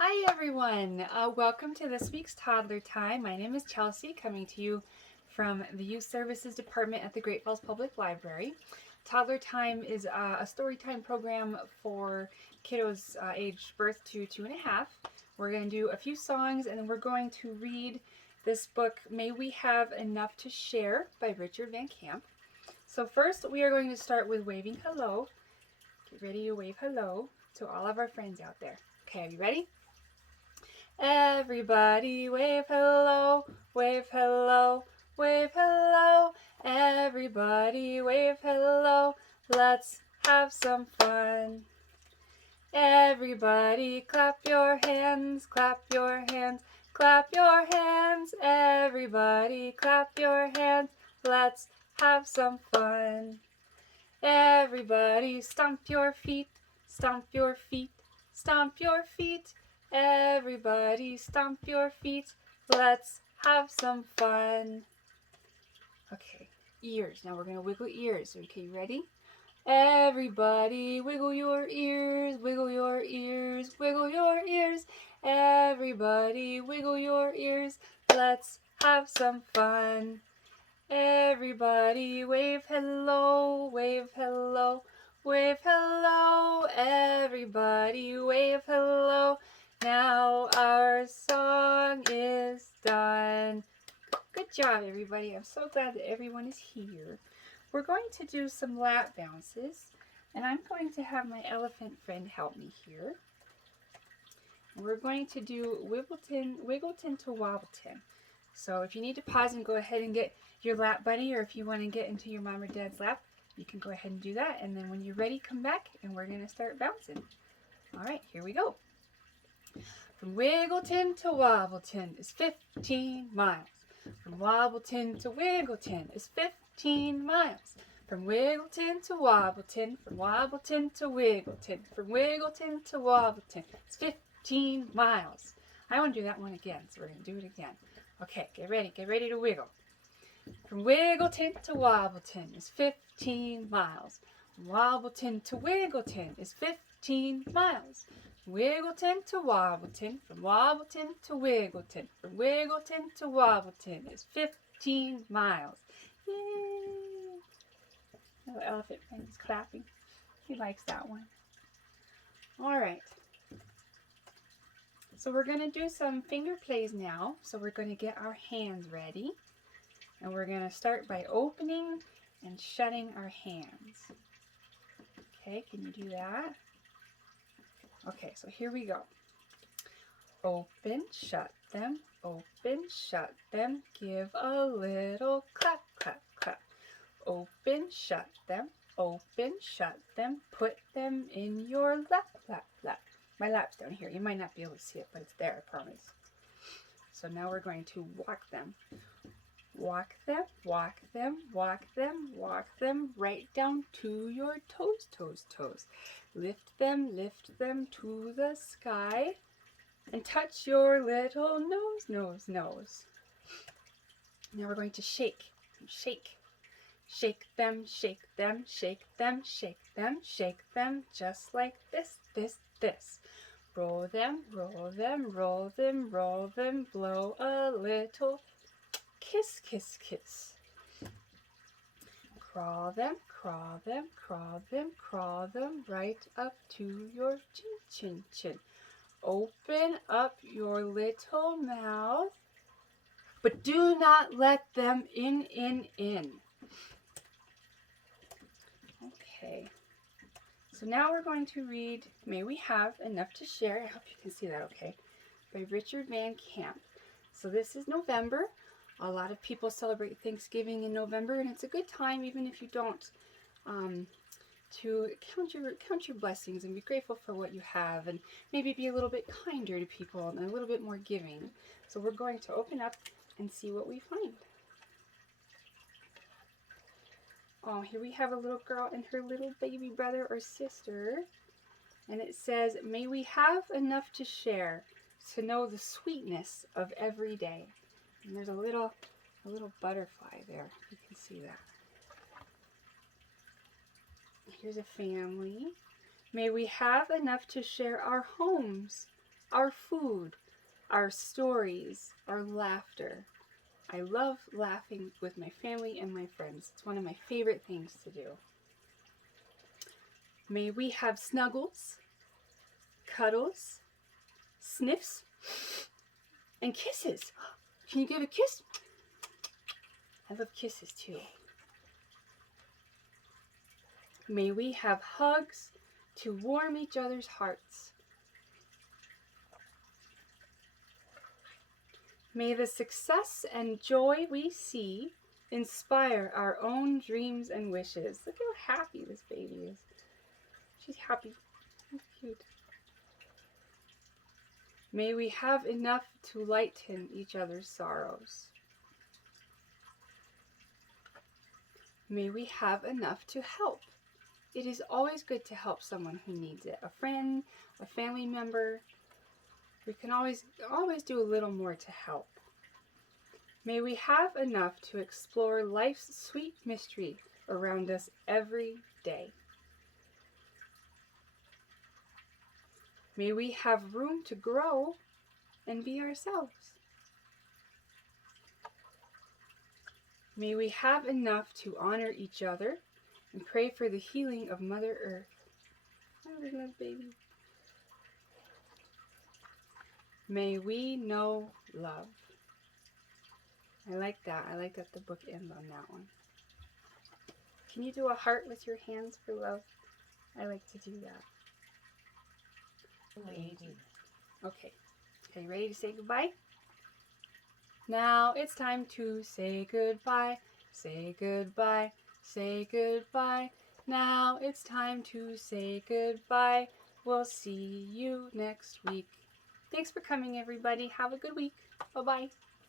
Hi everyone! Welcome to this week's Toddler Time. My name is Chelsea, coming to you from the Youth Services Department at the Great Falls Public Library. Toddler Time is a story time program for kiddos aged birth to 2.5. We're going to do a few songs and then we're going to read this book, May We Have Enough to Share by Richard Van Camp. So first we are going to start with waving hello. Get ready to wave hello to all of our friends out there. Okay, are you ready? Everybody wave hello, wave hello, wave hello. Everybody wave hello, let's have some fun. Everybody clap your hands, clap your hands, clap your hands. Everybody clap your hands, let's have some fun. Everybody stomp your feet, stomp your feet, stomp your feet. Everybody stomp your feet. Let's have some fun. Okay, ears. Now we're going to wiggle ears. Okay, you ready? Everybody wiggle your ears, wiggle your ears, wiggle your ears. Everybody wiggle your ears. Let's have some fun. Everybody wave hello, wave hello, wave hello. Everybody wave hello. Now our song is done. Good job, everybody. I'm so glad that everyone is here. We're going to do some lap bounces, and I'm going to have my elephant friend help me here. We're going to do Wiggleton to Wobbleton. So if you need to pause and go ahead and get your lap buddy, or if you want to get into your mom or dad's lap, you can go ahead and do that. And then when you're ready, come back and we're going to start bouncing. All right, here we go. From Wiggleton to Wobbleton is 15 miles. From Wobbleton to Wiggleton is 15 miles. From Wiggleton to Wobbleton, from Wobbleton to Wiggleton, from Wiggleton to Wobbleton, it's 15 miles. I want to do that one again, so we're going to do it again. Okay, get ready to wiggle. From Wiggleton to Wobbleton is 15 miles. From Wobbleton to Wiggleton is 15 miles. From Wiggleton to Wobbleton, from Wobbleton to Wiggleton, from Wiggleton to Wobbleton is 15 miles. Yay! Little elephant friend is clapping. He likes that one. All right. So we're going to do some finger plays now. So we're going to get our hands ready. And we're going to start by opening and shutting our hands. Okay, can you do that? Okay, so here we go. Open, shut them, give a little clap, clap, clap. Open, shut them, put them in your lap, lap, lap. My lap's down here. You might not be able to see it, but it's there, I promise. So now we're going to walk them. Walk them, walk them, walk them, walk them right down to your toes, toes, toes. Lift them to the sky and touch your little nose, nose, nose. Now we're going to shake, shake. Shake them, shake them, shake them, shake them, shake them, just like this, this, this. Roll them, roll them, roll them, roll them, blow a little kiss, kiss, kiss. Crawl them, crawl them, crawl them, crawl them right up to your chin, chin, chin. Open up your little mouth, but do not let them in. Okay, so now we're going to read May We Have Enough to Share, I hope you can see that okay, by Richard Van Camp. So this is November. A lot of people celebrate Thanksgiving in November, and it's a good time, even if you don't, to count your blessings and be grateful for what you have, and maybe be a little bit kinder to people and a little bit more giving. So we're going to open up and see what we find. Oh, here we have a little girl and her little baby brother or sister, and it says, "May we have enough to share, to know the sweetness of every day." And there's a little butterfly there. You can see that. Here's a family. May we have enough to share our homes, our food, our stories, our laughter. I love laughing with my family and my friends. It's one of my favorite things to do. May we have snuggles, cuddles, sniffs, and kisses. Can you give a kiss? I love kisses too. May we have hugs to warm each other's hearts. May the success and joy we see inspire our own dreams and wishes. Look how happy this baby is. She's happy. That's cute. May we have enough to lighten each other's sorrows. May we have enough to help. It is always good to help someone who needs it. A friend, a family member. We can always do a little more to help. May we have enough to explore life's sweet mystery around us every day. May we have room to grow and be ourselves. May we have enough to honor each other and pray for the healing of Mother Earth. Oh, there's my baby. May we know love. I like that. I like that the book ends on that one. Can you do a heart with your hands for love? I like to do that. Okay. Okay, ready to say goodbye? Now it's time to say goodbye. Say goodbye. Say goodbye. Now it's time to say goodbye. We'll see you next week. Thanks for coming, everybody. Have a good week. Bye-bye.